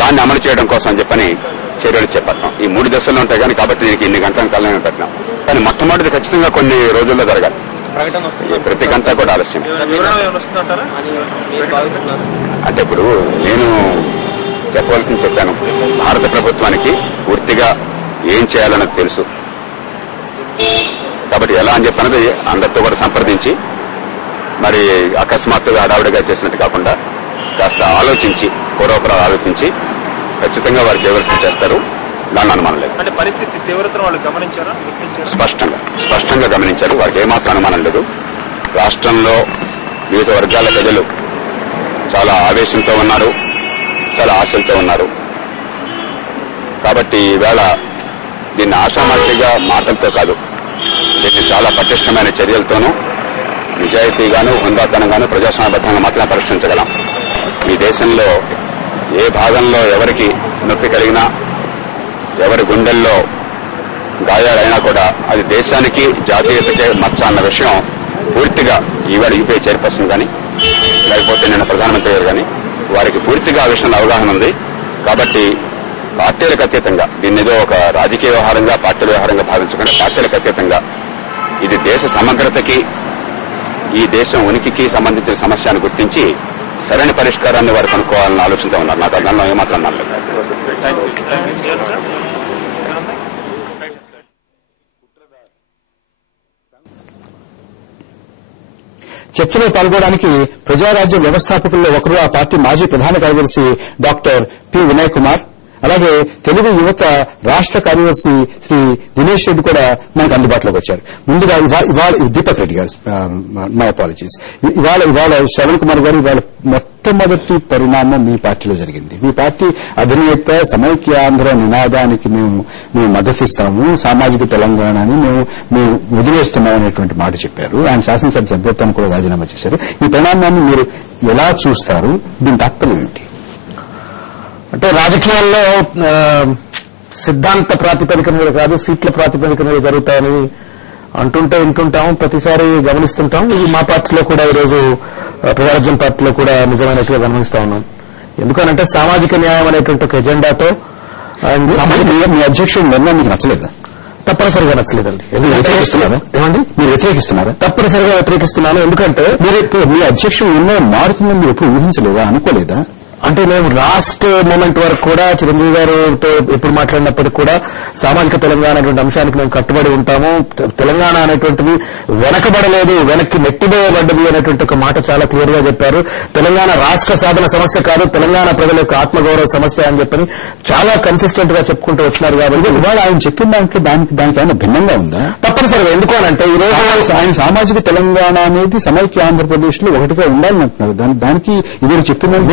దాన్ని అమలు చేయడం కోసం అని చెప్పని చర్యలు చేపట్టాం. ఈ 3 దశల్లో ఉంటాయి కానీ కాబట్టి దీనికి ఇన్ని గంటల కాలం పెట్టినాం. కానీ మొట్టమొదటి ఖచ్చితంగా కొన్ని రోజుల్లో జరగాలి. ప్రతి గంట కూడా ఆలస్యం. అంటే ఇప్పుడు నేను చెప్పవలసింది చెప్పాను. భారత ప్రభుత్వానికి పూర్తిగా ఏం చేయాలన్నది తెలుసు. కాబట్టి ఎలా అని చెప్పినది అందరితో కూడా సంప్రదించి మరి అకస్మాత్తుగా హడావుడిగా చేసినట్టు కాకుండా కాస్త ఆలోచించి పూర్వపరాలు ఆలోచించి ఖచ్చితంగా వారు చేయవలసి చేస్తారు. దాన్ని అనుమానం లేదు. అంటే పరిస్థితి తీవ్రతను వాళ్ళు గమనించారా? స్పష్టంగా గమనించారు. వారికి ఏమాత్రం అనుమానం లేదు. రాష్ట్రంలో వివిధ వర్గాల ప్రజలు చాలా ఆవేశంతో ఉన్నారు, చాలా ఆశలతో ఉన్నారు. కాబట్టి ఈవేళ దీన్ని ఆషామాషిగా మాటలతో కాదు, దీన్ని చాలా పటిష్టమైన చర్యలతోనూ నిజాయితీగాను హుందాతనంగాను ప్రజాస్వామ్యబద్ధంగా మాత్రమే పరిష్కరించగలం. ఈ దేశంలో ఏ భాగంలో ఎవరికి నొప్పి కలిగినా, ఎవరి గుండెల్లో గాయాలైనా కూడా అది దేశానికి జాతీయతకే మచ్చ అన్న విషయం పూర్తిగా ఈవేళ యూపీఏ చైర్పర్సన్ కానీ లేకపోతే నిన్న ప్రధానమంత్రి గారు కానీ వారికి పూర్తిగా ఆ విషయంలో అవగాహన ఉంది. కాబట్టి పార్టీలకు అతీతంగా దీన్ని ఏదో ఒక రాజకీయ వ్యవహారంగా పార్టీల వ్యవహారంగా భావించకుండా పార్టీలకు అతీతంగా ఇది దేశ సమగ్రతకి ఈ దేశం ఉనికికి సంబంధించిన సమస్యను గుర్తించి సరైన పరిష్కారాన్ని వారు కనుక్కోవాలని ఆలోచనతో ఉన్నారు. నాకు దానిలో ఏమాత్రం నమ్మలేదు. చర్చలో పాల్గొనడానికి ప్రజారాజ్య వ్యవస్థాపకుల్లో ఒకరు ఆ పార్టీ మాజీ ప్రధాన కార్యదర్శి డాక్టర్ పి వినయ్ కుమార్, అలాగే తెలుగు యువత రాష్ట్ర కార్యదర్శి శ్రీ దినేష్ రెడ్డి కూడా మనకు అందుబాటులోకి వచ్చారు. ముందుగా ఇవాళ దీపక్ రెడ్డి గారు, మై అపాలజీస్. ఇవాళ శ్రవణ్ కుమార్ గారు, ఇవాళ మొట్టమొదటి పరిణామం మీ పార్టీలో జరిగింది. మీ పార్టీ అధినేత సమైక్యాంధ్ర నినాదానికి మేము మద్దతిస్తాము, సామాజిక తెలంగాణని మేము వదిలేస్తున్నాం అనేటువంటి మాట చెప్పారు. ఆయన శాసనసభ సభ్యత్వాన్ని కూడా రాజీనామా చేశారు. ఈ పరిణామాన్ని మీరు ఎలా చూస్తారు? దీని తాత్పర్యం ఏమిటి? అంటే రాజకీయాల్లో సిద్ధాంత ప్రాతిపదిక మీద కాదు, సీట్ల ప్రాతిపదిక మీద జరుగుతాయని వింటుంటాం, ప్రతిసారి గమనిస్తుంటాం. ఇది మా పార్టీలో కూడా ఈరోజు ప్రజారాజ్యం పార్టీలో కూడా నిజమైనట్టుగా గమనిస్తా ఉన్నాం. ఎందుకనంటే సామాజిక న్యాయం అనేటువంటి ఒక ఎజెండాతో మీ అధ్యక్షుడు నిర్ణయం మీకు నచ్చలేదా? తప్పనిసరిగా నచ్చలేదండి. ఏమండి మీరు వ్యతిరేకిస్తున్నారా? తప్పనిసరిగా వ్యతిరేకిస్తున్నాను. ఎందుకంటే మీ అధ్యక్షుడు నిర్ణయం మారుతుందని మీరు ఎప్పుడు ఊహించలేదా, అనుకోలేదా? అంటే మేము లాస్ట్ మూమెంట్ వరకు కూడా చిరంజీవి గారితో ఎప్పుడు మాట్లాడినప్పటికీ కూడా సామాజిక తెలంగాణ అనేటువంటి అంశానికి మేము కట్టుబడి ఉంటాము. తెలంగాణ అనేటువంటిది వెనకబడలేదు, వెనక్కి నెట్టివేయబడ్డది అనేటువంటి ఒక మాట చాలా క్లియర్ గా చెప్పారు. తెలంగాణ రాష్ట్ర సాధన సమస్య కాదు, తెలంగాణ ప్రజల యొక్క ఆత్మగౌరవ సమస్య అని చెప్పని చాలా కన్సిస్టెంట్ గా చెప్పుకుంటూ వచ్చినారు. కాబట్టి ఇవాళ ఆయన చెప్పిన దాంట్లో దానికి ఏమైనా భిన్నంగా ఉందా? తప్పనిసరిగా. ఎందుకు అనంటే ఈ రోజు ఆయన సామాజిక తెలంగాణ అనేది సమైక్య ఆంధ్రప్రదేశ్ లో ఒకటిగా ఉండాలని అంటున్నారు. దానికి ఇది చెప్పిన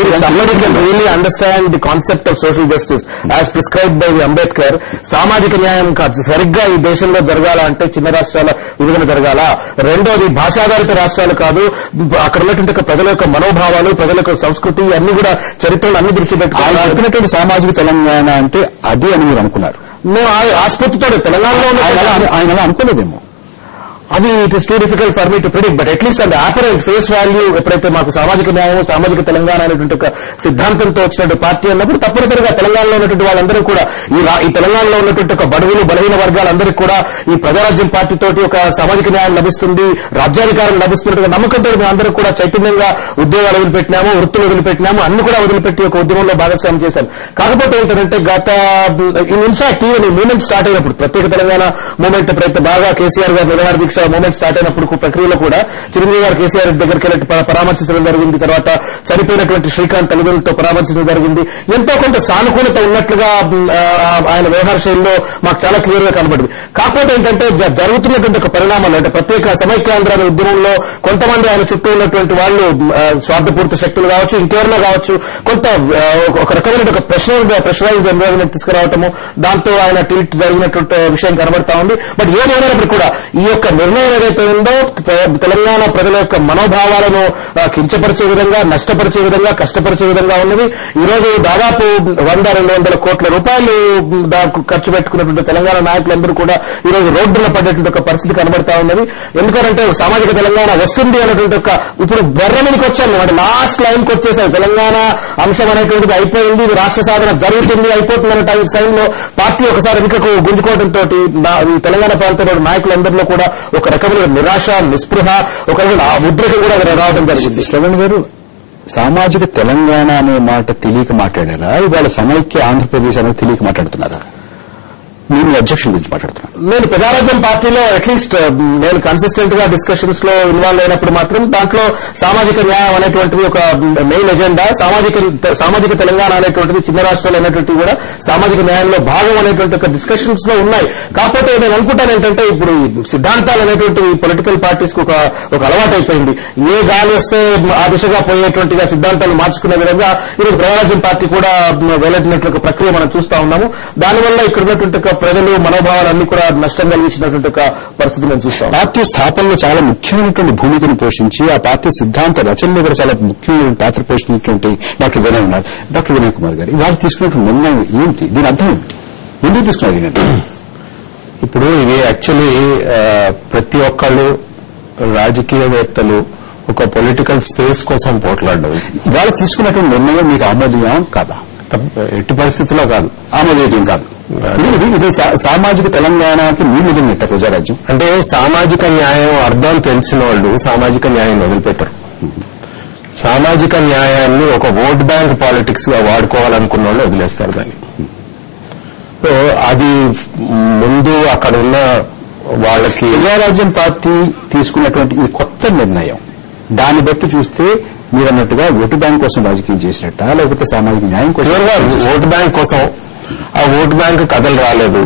can really understand the concept of social justice as prescribed by Ambedkar. సామాజిక న్యాయం సరిగ్గా ఈ దేశంలో జరగాల అంటే చిన్న రాష్ట్రాల విభజన జరగాల. రెండోది భాషాధారిత రాష్ట్రాలు కాదు, అక్కడ ఉన్నటువంటి ప్రజల యొక్క మనోభావాలు, ప్రజల యొక్క సంస్కృతి అన్ని కూడా చరిత్రలు అన్ని దృష్టి పెట్టుకోవాలి. చెప్పినటువంటి సామాజిక తెలంగాణ అంటే అది అని మీరు అనుకున్నారు. మేము ఆస్ఫూర్తితో తెలంగాణలో ఆయన అనుకోలేదేమో. అది it is too difficult for me to predict. But at least అది అపరెంట్ ఫేస్ వాల్యూ ఎప్పుడైతే మాకు సామాజిక న్యాయం, సామాజిక తెలంగాణ అనేటువంటి ఒక సిద్ధాంతంతో వచ్చినటువంటి పార్టీ అన్నప్పుడు తప్పనిసరిగా తెలంగాణలో ఉన్నటువంటి వాళ్ళందరూ కూడా ఈ తెలంగాణలో ఉన్నటువంటి ఒక బడుగులు బలహీన వర్గాలందరికీ కూడా ఈ ప్రజారాజ్యం పార్టీ తోటి ఒక సామాజిక న్యాయం లభిస్తుంది, రాజ్యాధికారం లభిస్తున్నట్టుగా నమ్మకంతో మేమందరూ కూడా చైతన్యంగా ఉద్యోగాలు వదిలిపెట్టినాము, వృత్తులు వదిలిపెట్టినాము, అన్ని కూడా వదిలిపెట్టి ఒక ఉద్యమంలో భాగస్వామ్యం చేశాం. కాకపోతే ఏంటంటే గత ఇన్ఫాక్ట్ ఈవెన్ ఈ మూవ్మెంట్ స్టార్ట్ అయినప్పుడు, ప్రత్యేక తెలంగాణ మూవ్మెంట్ ఎప్పుడైతే బాగా కేసీఆర్ గారు నిరాహార దీక్ష మూవ్మెంట్ స్టార్ట్ అయినప్పుడు ప్రక్రియలో కూడా చిరంజీవి గారు కేసీఆర్ దగ్గరికి వెళ్ళి పరామర్శించడం జరిగింది. తర్వాత చనిపోయినటువంటి శ్రీకాంత్ తల్లిదండ్రులతో పరామర్శించడం జరిగింది. ఎంతో కొంత సానుకూలత ఉన్నట్లుగా ఆయన వ్యవహార శైలిలో మాకు చాలా క్లియర్ గా కనబడింది. కాకపోతే ఏంటంటే జరుగుతున్నటువంటి ఒక పరిణామాలు అంటే ప్రత్యేక సమైక్యాంధ్ర ఉద్యమంలో కొంతమంది ఆయన చుట్టూ ఉన్నటువంటి వాళ్ళు స్వార్థపూర్తి శక్తులు కావచ్చు, ఇంకెవరైనా కావచ్చు, కొంత ఒక రకమైన ఒక ప్రెషరైజ్డ్ ఎన్విరాన్మెంట్ తీసుకురావటము, దాంతో ఆయన టిల్ట్ జరిగినటువంటి విషయం కనబడతా ఉంది. బట్ ఏమైనప్పుడు కూడా ఈ యొక్క నిర్ణయం ఏదైతే ఉందో తెలంగాణ ప్రజల యొక్క మనోభావాలను కించపరిచే విధంగా, నష్టపరిచే విధంగా, కష్టపరిచే విధంగా ఉన్నది. ఈ రోజు దాదాపు 100-200 కోట్ల రూపాయలు ఖర్చు పెట్టుకున్నటువంటి తెలంగాణ నాయకులందరూ కూడా ఈ రోజు రోడ్డున పడేటువంటి ఒక పరిస్థితి కనబడతా ఉన్నది. ఎందుకంటే సామాజిక తెలంగాణ వస్తుంది అనేటువంటి ఒక ఇప్పుడు బెర్రమనికి వచ్చాను అంటే లాస్ట్ లైన్ కి వచ్చేసాయి. తెలంగాణ అంశం అనేటువంటిది అయిపోయింది, ఇది రాష్ట్ర సాధన జరుగుతుంది, అయిపోతుంది అనే టైంలో పార్టీ ఒకసారి వెనుకకు గుంజుకోవడంతో తెలంగాణ ప్రాంతంలో నాయకులందరిలో కూడా ఒక రకమైన నిరాశ, నిస్పృహ, ఒక రకమైన ఉద్రేకం కూడా రావడం జరిగింది. శ్రవణ్ గారు, సామాజిక తెలంగాణ అనే మాట తెలియక మాట్లాడారా, ఇవాళ సమైక్య ఆంధ్రప్రదేశ్ అనేది తెలియక మాట్లాడుతున్నారా? నేను అధ్యక్షుల గురించి మాట్లాడుతున్నాను. నేను ప్రజారాజ్యం పార్టీలో అట్లీస్ట్ నేను కన్సిస్టెంట్ గా డిస్కషన్స్ లో ఇన్వాల్వ్ అయినప్పుడు మాత్రం దాంట్లో సామాజిక న్యాయం అనేటువంటిది ఒక మెయిన్ ఎజెండా, సామాజిక తెలంగాణ అనేటువంటిది, చిన్న రాష్ట్రాలు అనేటువంటివి కూడా సామాజిక న్యాయంలో భాగం అనేటువంటి ఒక డిస్కషన్స్ లో ఉన్నాయి. కాకపోతే నేను అనుకుంటాను ఏంటంటే ఇప్పుడు సిద్ధాంతాలు అనేటువంటి పొలిటికల్ పార్టీస్ కు ఒక అలవాటు అయిపోయింది. ఏ గాలి వస్తే ఆ దిశగా పోయేటువంటిగా సిద్ధాంతాలు మార్చుకునే విధంగా ఈరోజు ప్రజారాజ్యం పార్టీ కూడా వెళ్ళేటువంటి ప్రక్రియ మనం చూస్తా ఉన్నాము. దానివల్ల ఇక్కడ ఉన్నటువంటి ప్రజలు మనోభావాలన్నీ కూడా నష్టం కలిగించినటువంటి ఒక పరిస్థితి మనం చూస్తాం. పార్టీ స్థాపనలో చాలా ముఖ్యమైనటువంటి భూమికను పోషించి ఆ పార్టీ సిద్ధాంత రచనలో కూడా చాలా ముఖ్యమైన పాత్ర పోషించినటువంటి డాక్టర్ వినయ్ ఉన్నారు. డాక్టర్ వినయ్ కుమార్ గారు, ఇవాళ తీసుకున్నటువంటి నిర్ణయం ఏంటి? దీని అర్థం ఏంటి? ఎందుకు తీసుకున్నారు ఈ నిర్ణయం? ఇప్పుడు ఇది యాక్చువల్లీ ప్రతి ఒక్కళ్ళు రాజకీయవేత్తలు ఒక పొలిటికల్ స్పేస్ కోసం పోట్లాడడం. ఇవాళ తీసుకున్నటువంటి నిర్ణయం మీకు ఆమోదీయం కాదా? ఎట్టి పరిస్థితిలో కాదు, ఆమోదీయం కాదు. ఇది సామాజిక తెలంగాణకి మీ నిజంగా ప్రజారాజ్యం అంటే సామాజిక న్యాయం అర్థం తెలిసిన వాళ్ళు సామాజిక న్యాయాన్ని వదిలిపెట్టరు. సామాజిక న్యాయాన్ని ఒక ఓట్ బ్యాంక్ పాలిటిక్స్ గా వాడుకోవాలనుకున్న వాళ్ళు వదిలేస్తారు దాన్ని. సో అది ముందు అక్కడ ఉన్న వాళ్ళకి ప్రజారాజ్యం పార్టీ తీసుకున్నటువంటి ఈ కొత్త నిర్ణయం దాన్ని బట్టి చూస్తే మీరు అన్నట్టుగా ఓటు బ్యాంక్ కోసం రాజకీయం చేసినట్ట, లేకపోతే సామాజిక న్యాయం కోసం? ఓటు బ్యాంక్ కోసం. ఆ ఓటు బ్యాంక్ కథలు రాలేదు,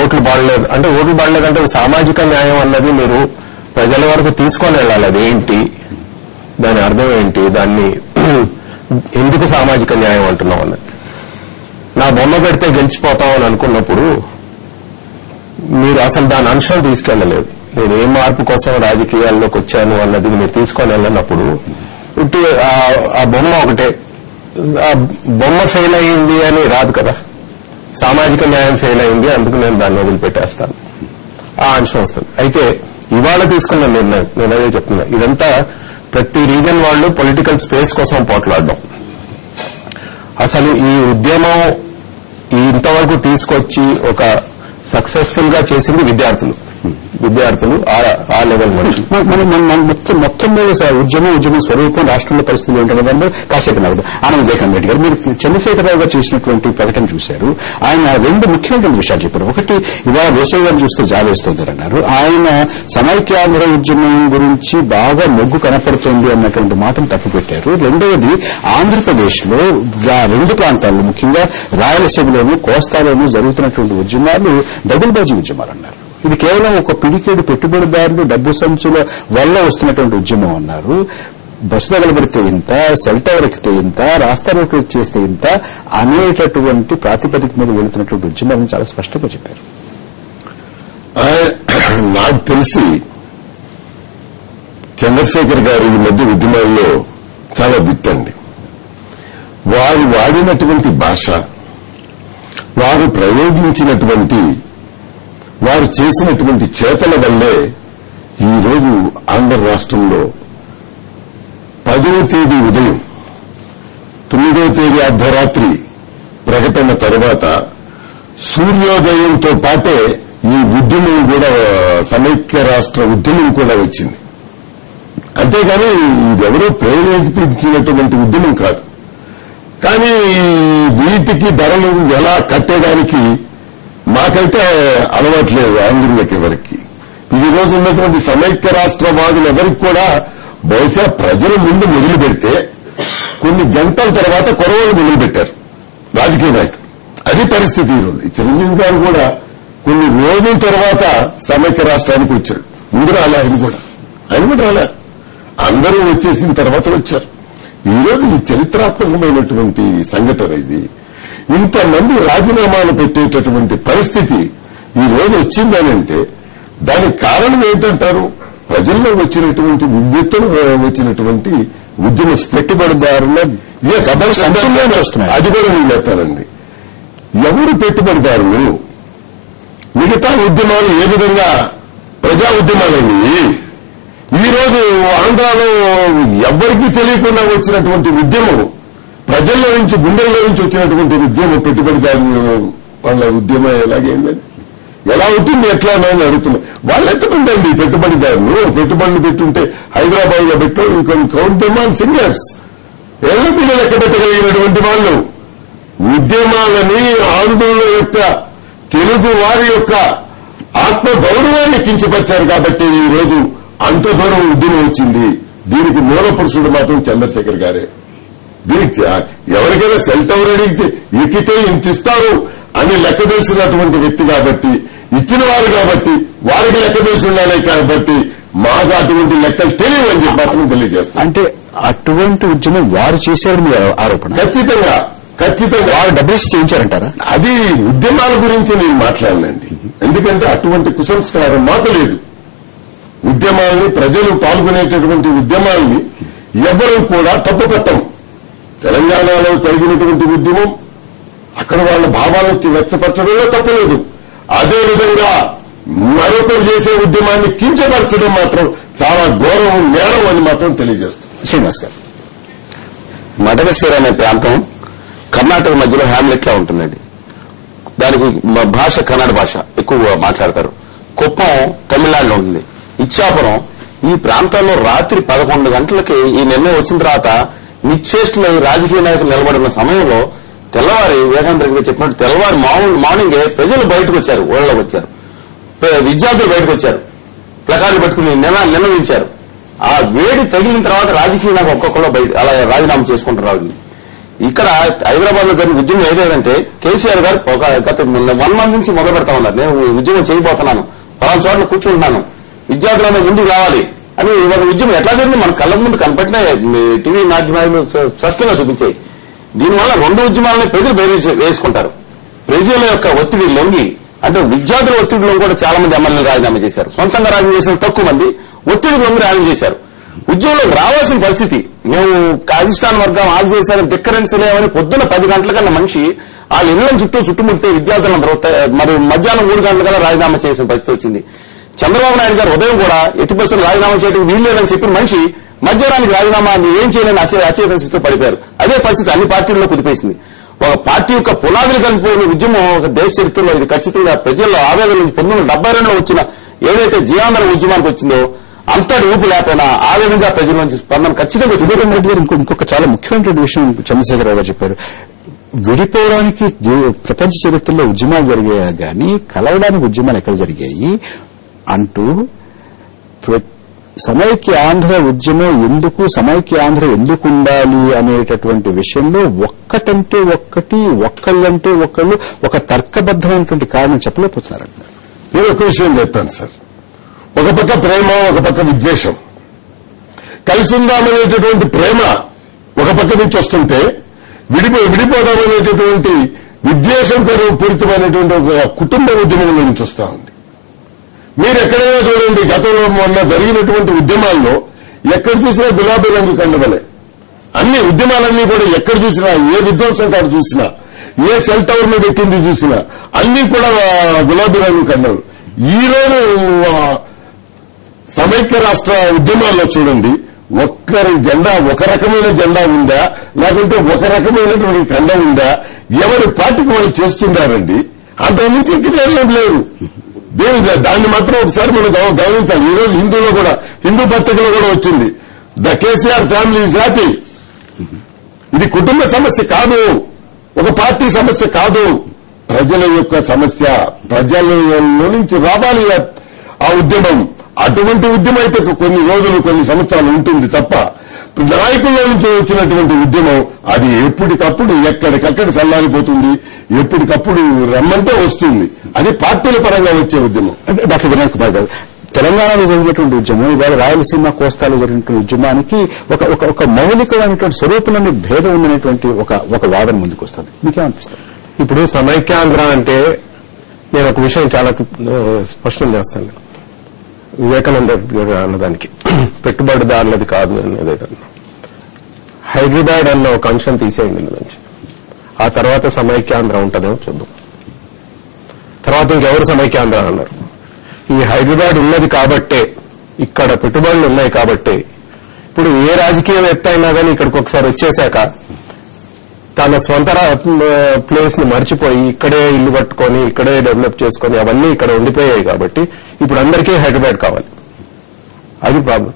ఓట్లు పడలేదు. అంటే ఓట్లు పడలేదంటే సామాజిక న్యాయం అన్నది మీరు ప్రజల వరకు తీసుకొని వెళ్ళాలి. అదేంటి, దాని అర్థం ఏంటి, దాన్ని ఎందుకు సామాజిక న్యాయం అంటున్నాం అన్నది. నా బొమ్మ పెడితే గెలిచిపోతామని అనుకున్నప్పుడు మీరు అసలు దాని అంశం తీసుకెళ్లలేదు. నేను ఏ మార్పు కోసం రాజకీయాల్లోకి వచ్చాను అన్నది మీరు తీసుకొని వెళ్ళినప్పుడు ఆ బొమ్మ ఒకటే, ఆ బొమ్మ ఫెయిల్ అయ్యింది అని రాదు కదా. సామాజిక న్యాయం ఫెయిల్ అయింది, అందుకు నేను దాన్ని వదిలిపెట్టేస్తాను, ఆ అంశం వస్తుంది. అయితే ఇవాళ తీసుకున్న నిర్ణయం, నేను అదే చెప్తున్నా, ఇదంతా ప్రతి రీజన్ వాళ్ళు పొలిటికల్ స్పేస్ కోసం పోట్లాడడం. అసలు ఈ ఉద్యమం ఇంతవరకు తీసుకొచ్చి ఒక సక్సెస్ఫుల్ గా చేసింది విద్యార్థులు ఆ లెవెల్ మనుషులు. మొత్తం మీద ఉద్యమం స్వరూపం రాష్ట్రంలో పరిస్థితులు ఏంటంటే కాసేపు నగదు ఆనంద్ వివేకానంద రెడ్డి గారు, మీరు చంద్రశేఖరరావు గారు చేసినటువంటి ప్రకటన చూశారు. ఆయన రెండు ముఖ్యమైనటువంటి విషయాలు చెప్పారు. ఒకటి, ఇవాళ వేసవి గారిని చూస్తే జావేస్తోందని అన్నారు. ఆయన సమైక్యాంధ్ర ఉద్యమం గురించి బాగా మొగ్గు కనపడుతోంది అన్నటువంటి మాటను తప్పుపెట్టారు. రెండవది, ఆంధ్రప్రదేశ్ లో రెండు ప్రాంతాల్లో ముఖ్యంగా రాయలసీమలోను కోస్తాలోనూ జరుగుతున్నటువంటి ఉద్యమాలు దగులుబాజీ ఉద్యమాలు అన్నారు. ఇది కేవలం ఒక పిడికేడు పెట్టుబడిదారులు డబ్బు సంచుల వల్ల వస్తున్నటువంటి ఉద్యమం అన్నారు. బస్సు తగలబడితే ఇంత, సెల్ టవర్ ఎక్కితే ఇంత, రాస్తా రోడ్డు చేస్తే ఇంత అనేటటువంటి ప్రాతిపదిక మీద వెళుతున్నటువంటి ఉద్యమాలను చాలా స్పష్టంగా చెప్పారు. నాకు తెలిసి చంద్రశేఖర్ గారు ఈ మధ్య ఉద్యమాల్లో చాలా దిట్టండి. వారు వాడినటువంటి భాష, వారు ప్రయోగించినటువంటి, వారు చేసినటువంటి చేతల వల్లే ఈరోజు ఆంధ్ర రాష్ట్రంలో 10వ తేదీ ఉదయం 9వ తేదీ అర్ధరాత్రి ప్రకటన తర్వాత సూర్యోదయంతో పాటే ఈ ఉద్యమం కూడా, సమైక్య రాష్ట్ర ఉద్యమం కూడా వచ్చింది. అంతేగాని ఇదెవరో ప్రేరేపించినటువంటి ఉద్యమం కాదు. కానీ వీటికి ధరలు ఎలా కట్టేదానికి మాకైతే అలవాట్లేదు ఆంధ్రులకి ఎవరికి. ఈ రోజు ఉన్నటువంటి సమైక్య రాష్ట్రవాదులు ఎవరికి కూడా బహుశా ప్రజలు ముందు మొదలు పెడితే కొన్ని గంటల తర్వాత కొరవలు మొదలు పెట్టారు రాజకీయ నాయకులు. అది పరిస్థితి ఈరోజు. చిరంజీవి గారు కూడా కొన్ని రోజుల తర్వాత సమైక్య రాష్ట్రానికి వచ్చాడు. ముందు రాలే ఆయన కూడా రాలే, అందరూ వచ్చేసిన తర్వాత వచ్చారు. ఈరోజు ఈ చరిత్రాత్మకమైనటువంటి సంఘటన ఇది. ఇంతమంది రాజీనామాలు పెట్టేటటువంటి పరిస్థితి ఈ రోజు వచ్చిందనంటే దానికి కారణం ఏంటంటారు? ప్రజల్లో వచ్చినటువంటి ఉవ్వెత్తున వచ్చినటువంటి ఉద్యమ పెట్టుబడిదారుల సంచుల్లోంచి వస్తున్నాయి. అది కూడా నేను చెప్తానండి. ఎవరు పెట్టుబడిదారులు? మిగతా ఉద్యమాలు ఏ విధంగా ప్రజా ఉద్యమాలని ఈ రోజు ఆంధ్రాలో ఎవ్వరికీ తెలియకుండా వచ్చినటువంటి ఉద్యమం, ప్రజల్లో నుంచి గుండెల్లో నుంచి వచ్చినటువంటి ఉద్యమం పెట్టుబడిదారులు వాళ్ళ ఉద్యమం ఎలాగైందండి? ఎలా ఉంటుంది ఎట్లా అని అడుగుతున్నాం. వాళ్ళు ఎంతమంది అండి పెట్టుబడిదారులు? పెట్టుబడులు పెట్టుంటే హైదరాబాద్ లో పెట్టు ఇంకొన్ని కౌంట్ దెమ్ సింగర్స్ ఏళ్ళ మీద లెక్క పెట్టగలిగినటువంటి వాళ్ళు ఉద్యమాలని ఆందోళన యొక్క తెలుగు వారి యొక్క ఆత్మ గౌరవాన్ని కించపరిచారు కాబట్టి ఈ రోజు అంత దూరం ఉద్యమం వచ్చింది. దీనికి మూల పురుషుడు మాత్రం చంద్రశేఖర్ గారే. దీనికి ఎవరికైనా సెల్ టవర్ అడిగితే ఎక్కితే ఇంత ఇస్తారు అని లెక్క తెలిసినటువంటి వ్యక్తి కాబట్టి, ఇచ్చిన వారు కాబట్టి వారికి లెక్క తెలిసి ఉండాలి కాబట్టి మాకు అటువంటి లెక్కలు తెలియవు అని చెప్పి మాత్రం తెలియజేస్తాం. అంటే అటువంటి ఉద్యమం వారు చేశారని మీ ఆరోపణ? ఖచ్చితంగా వారు డబ్బులు చేయించారంటారా? అది ఉద్యమాల గురించి నేను మాట్లాడనండి. ఎందుకంటే అటువంటి కుసంస్కారం మాకు లేదు. ఉద్యమాల్ని, ప్రజలు పాల్గొనేటటువంటి ఉద్యమాల్ని ఎవరూ కూడా తప్పుపట్టం. తెలంగాణలో జరిగినటువంటి ఉద్యమం అక్కడ వాళ్ళ భావాలను వ్యక్తపరచడంలో తప్పలేదు. అదేవిధంగా మరొకరు చేసే ఉద్యమాన్ని కించపరచడం మాత్రం చాలా ఘోరం, నేరం అని మాత్రం తెలియజేస్తాం. శ్రీనివాస్ గారు, మడగసిర్ అనే ప్రాంతం కర్ణాటక మధ్యలో హ్యామ్లెట్ లా ఉంటుందండి. దానికి భాష కన్నడ భాష ఎక్కువ మాట్లాడతారు. కుప్పం తమిళనాడులో ఉంటుంది. ఇచ్చాపురం ఈ ప్రాంతాల్లో రాత్రి 11 గంటలకి ఈ నిర్ణయం వచ్చిన తర్వాత నిశ్చేష్టులై రాజకీయ నాయకులు నిలబడిన సమయంలో తెల్లవారి వివేకానంద గారు చెప్పినట్టు తెల్లవారి మార్నింగే ప్రజలు బయటకు వచ్చారు, ఊళ్ళలోకి వచ్చారు, విద్యార్థులు బయటకు వచ్చారు, ప్లకార్డులు పట్టుకుని నిలవించారు. ఆ వేడి తగిలిన తర్వాత రాజకీయ నాయకులు ఒక్కొక్కరు బయట అలా రాజీనామా చేసుకుంటారు. ఇక్కడ హైదరాబాద్ లో జరిగిన ఉద్యమం ఏదేదంటే కేసీఆర్ గారు గత 1 మంత్ నుంచి మొదలు పెడతా ఉన్నారు. నేను ఉద్యమం చేయబోతున్నాను, పలానా చోట్ల కూర్చుంటున్నాను, విద్యార్థులను ముందుకు రావాలి అని ఒక ఉద్యమం ఎట్లా జరిగింది మన కళ్ళ ముందు కనపట్టిన టీవీ మాధ్యమాలు స్పష్టంగా చూపించాయి. దీనివల్ల 2 ఉద్యమాలని ప్రజలు వేసుకుంటారు. ప్రజల యొక్క ఒత్తిడి లొంగి, అంటే విద్యార్థుల ఒత్తిడిలో కూడా చాలా మంది ఎమ్మెల్యేలు రాజీనామా చేశారు. సొంతంగా రాజీనామా చేసిన తక్కువ మంది ఒత్తిడి లొంగి రాజీనామా చేశారు. ఉద్యమంలోకి రావాల్సిన పరిస్థితి, మేము అధిష్టాన వర్గం ఆదేశాలను ధిక్కరించలేమని పొద్దున్న 10 గంటల కన్నా మనిషి ఆ ఇళ్లను చుట్టుముడితే విద్యార్థులందరూ మరి మధ్యాహ్నం 3 గంటల కల్లా రాజీనామా చేసిన పరిస్థితి వచ్చింది. చంద్రబాబు నాయుడు గారు ఉదయం కూడా ఎట్టి పరిస్థితులు రాజీనామా చేయడం వీల్లేదని చెప్పిన మనిషి మధ్యాహ్నానికి రాజీనామా ఏం చేయలేని అచేతన స్థితితో పడిపోయారు. అదే పరిస్థితి అన్ని పార్టీల్లో కుదిపేసింది. ఒక పార్టీ యొక్క పునాదులు కలిపిపోయిన ఉద్యమం ఒక దేశ చరిత్రలో ఇది ఖచ్చితంగా ప్రజల్లో ఆవేదన నుంచి 1972లో వచ్చిన ఏదైతే జీవాంధ్ర ఉద్యమానికి వచ్చిందో అంతటి ఊపు లేకపోయినా ఆ విధంగా ప్రజల నుంచి స్పందన ఖచ్చితంగా. వివేకానంద రెడ్డి గారు ఇంకొక చాలా ముఖ్యమైన విషయం చంద్రశేఖరరావు గారు చెప్పారు. విడిపోవడానికి ప్రపంచ చరిత్రలో ఉద్యమాలు జరిగాయి కానీ కలవడానికి ఉద్యమాలు ఎక్కడ జరిగాయి అంటూ సమైక్య ఆంధ్ర ఉద్యమం ఎందుకు, సమైక్య ఆంధ్ర ఎందుకు ఉండాలి అనేటటువంటి విషయంలో ఒక్కటంటే ఒక్కటి, ఒక్కళ్ళంటే ఒక్కళ్ళు ఒక తర్కబద్దమైనటువంటి కారణం చెప్పలేకపోతున్నారంటారు. నేను ఒక విషయం చెప్తాను సార్. ఒక పక్క ప్రేమ, ఒక పక్క విద్వేషం. కలిసి ఉందామనేటటువంటి ప్రేమ ఒక పక్క నుంచి వస్తుంటే విడిపోదామనేటటువంటి విద్వేషం పూరితమైనటువంటి ఒక కుటుంబ ఉద్యమంలో నుంచి వస్తా ఉంది. మీరు ఎక్కడైనా చూడండి, గతంలో మొన్న జరిగినటువంటి ఉద్యమాల్లో ఎక్కడ చూసినా గులాబీ రంగు కండవలే. అన్ని ఉద్యమాలన్నీ కూడా ఎక్కడ చూసినా, ఏ విధ్వంసం కాడ చూసినా, ఏ సెల్ టవర్ మీద ఎక్కింది చూసినా అన్ని కూడా గులాబీ రంగు కండవలు. ఈ రోజు సమైక్య రాష్ట్ర ఉద్యమాల్లో చూడండి, ఒక్కరి జెండా ఒక రకమైన జెండా ఉందా, లేకుంటే ఒక రకమైనటువంటి కండ ఉందా, ఎవరి పార్టీకి వాళ్ళు చేస్తున్నారండి. అంతకు మించి ఇంకేం లేదు. దాన్ని మాత్రం ఒకసారి మనం గమనించాలి. ఈ రోజు హిందూలో కూడా, హిందూ పత్రికలో కూడా వచ్చింది, the KCR family is happy. ఇది కుటుంబ సమస్య కాదు, ఒక పార్టీ సమస్య కాదు, ప్రజల యొక్క సమస్య. ప్రజల నుంచి రావాలి ఆ ఉద్యమం. అటువంటి ఉద్యమం అయితే కొన్ని రోజులు, కొన్ని సంవత్సరాలు ఉంటుంది తప్ప నాయకుల నుంచి వచ్చినటువంటి ఉద్యమం అది ఎప్పటికప్పుడు ఎక్కడికక్కడ చల్లారిపోతుంది, ఎప్పటికప్పుడు రమ్మంటే వస్తుంది. అది పార్టీల పరంగా వచ్చే ఉద్యమం. డాక్టర్ వినయ్ కుమార్ గారు, తెలంగాణలో జరిగినటువంటి ఉద్యమం ఇవాళ రాయలసీమ కోస్తాలో జరిగినటువంటి ఉద్యమానికి ఒక మౌలికమైనటువంటి స్వరూపంలోని భేదం ఉందనేటువంటి ఒక వాదన ముందుకు వస్తుంది. మీకేమనిపిస్తుంది? ఇప్పుడు సమైక్యాంధ్ర అంటే నేను ఒక విషయం చాలా స్పష్టం చేస్తాను. వివేకానంద గారు అన్నదానికి పెట్టుబడిదారులది కాదు అనేది. హైదరాబాద్ అన్న ఒక అంశం తీసేయండి ఇందులోంచి. ఆ తర్వాత సమైక్యాంధ్ర ఉంటుందేమో చూద్దాం. తర్వాత ఇంకెవరు సమైక్యాంధ్ర అన్నారు. ఈ హైదరాబాద్ ఉన్నది కాబట్టే, ఇక్కడ పెట్టుబడులు ఉన్నాయి కాబట్టే, ఇప్పుడు ఏ రాజకీయవేత్త అయినా కానీ ఇక్కడికి ఒకసారి వచ్చేశాక తన స్వంత ప్లేస్ ని మర్చిపోయి ఇక్కడే ఇల్లు కట్టుకొని ఇక్కడే డెవలప్ చేసుకొని అవన్నీ ఇక్కడ ఉండిపోయాయి కాబట్టి ఇప్పుడు అందరికీ హైదరాబాద్ కావాలి. అది ప్రాబ్లం.